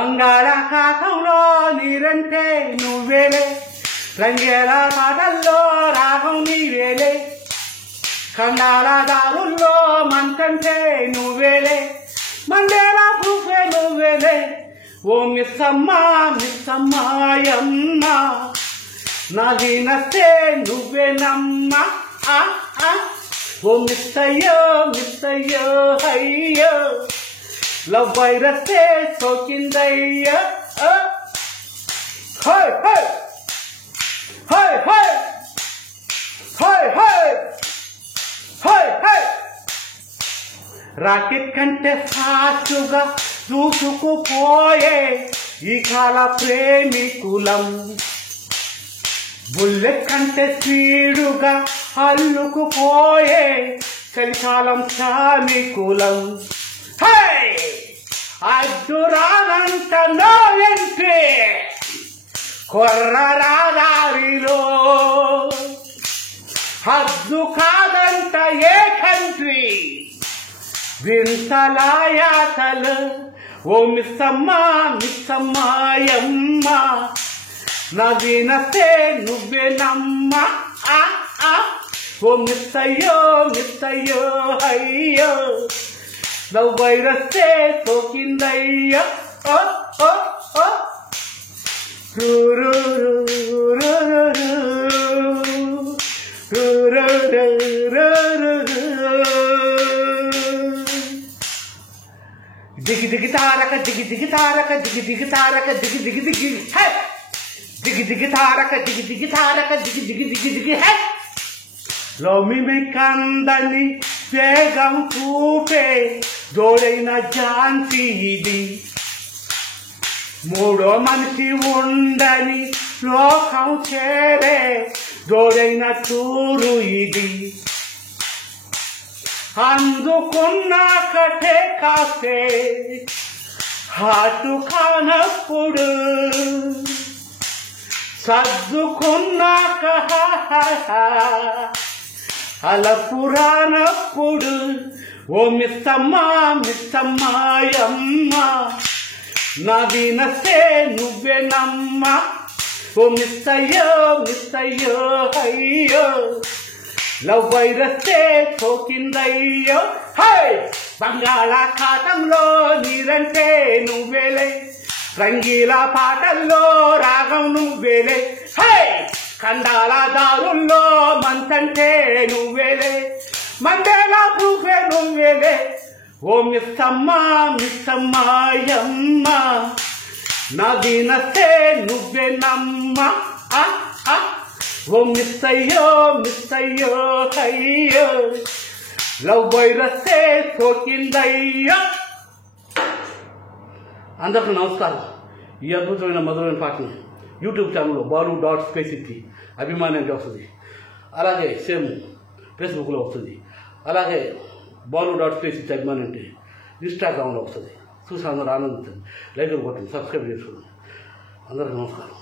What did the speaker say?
బంగాళాఖాతంలో నీరంటే నువ్వేలే, రంగేల పాటల్లో రాగం నీవేలే, ఖండాల దారుల్లో మంటంటే నువ్వేలే, మండేలా ప్రూఫే నువ్వేలే. ఓ మిస్సమ్మా మిస్సమ్మాయమ్మ, నాది నస్తే నువ్వేనమ్మా. ఓ మిస్సయ్యో మిస్సయ్యో అయ్యో, లవ్ వైరస్సే సోకిందయ్యో. హోయ్ హోయ్ హోయ్ హోయ్ హోయ్ హోయ్ హోయ్ హోయ్. రాకెట్ కంటే ఫాస్టుగా దూసుకుపోయే ఈ కాల ప్రేమికులం, బుల్లెట్ కంటే స్పీడుగా అల్లుకుపోయే చలికాలం శ్రామికులం. అడ్డురానంట నో ఎంట్రీ కొర్ర రాదారిలో, హద్దు కాదంట ఏ కంట్రీ వింతలాయాతలు. ఓ మిస్సమ్మా మిస్సమ్మాయమ్మ, నాది నస్తే నువ్వేనమ్మా. ఓ మిస్సయ్యో మిస్సయ్యో అయ్యో, లవ్ వైరస్సే సోకిందయ్యో. దిగి దిగి తారక దిగి దిగి తారక దిగి దిగి తారక దిగి దిగి దిగి హే, దిగి దిగి తారక దిగి దిగి తారక దిగి దిగి దిగి దిగి హే. లోమిమి కందని వేగం చూపే జోడైన ఝాన్సీ ఇది, మూడో మనిషి ఉండని లోకం చేరే జోడైన చూరు ఇది. అందుకున్నాకటే కాస్తే హాటు కానప్పుడు, సర్దుకున్నాక అలపురానప్పుడు. ఓ మిస్సమ్మా మిస్సమ్మాయమ్మ, నాది నస్తే నువ్వేనమ్మా. ఓ మిస్సయ్యో మిస్సయ్యో అయ్యో, లవ్ వైరస్సే సోకిందయ్యో. బంగాళాఖాతంలో నీరంటే నువ్వేలే, రంగీల పాటల్లో రాగం నువ్వేలే, ఖండాల దారుల్లో మంతంటే నువ్వేలే, మండేలా ప్రూఫే నువ్వేలే. ఓ మిస్సమ్మా మిస్సమ్మాయమ్మ, నాది నస్తే నువ్వేనమ్మా. ఓ మిస్సయ్యో మిస్సయ్యో అయ్యో, లవ్ వైరస్సే సోకిందయ్యో. అందరికీ నమస్కారం. ఈ అద్భుతమైన మధురమైన పాటని యూట్యూబ్ ఛానల్లో balu.space అభిమానంగా వస్తుంది, అలాగే సేమ్ ఫేస్బుక్లో వస్తుంది, అలాగే balu.space అభిమానం అంటే ఇన్స్టాగ్రామ్లో వస్తుంది. చూసి అందరూ ఆనందించండి, లైక్ కొట్టండి, సబ్స్క్రైబ్ చేసుకోండి. అందరికీ నమస్కారం.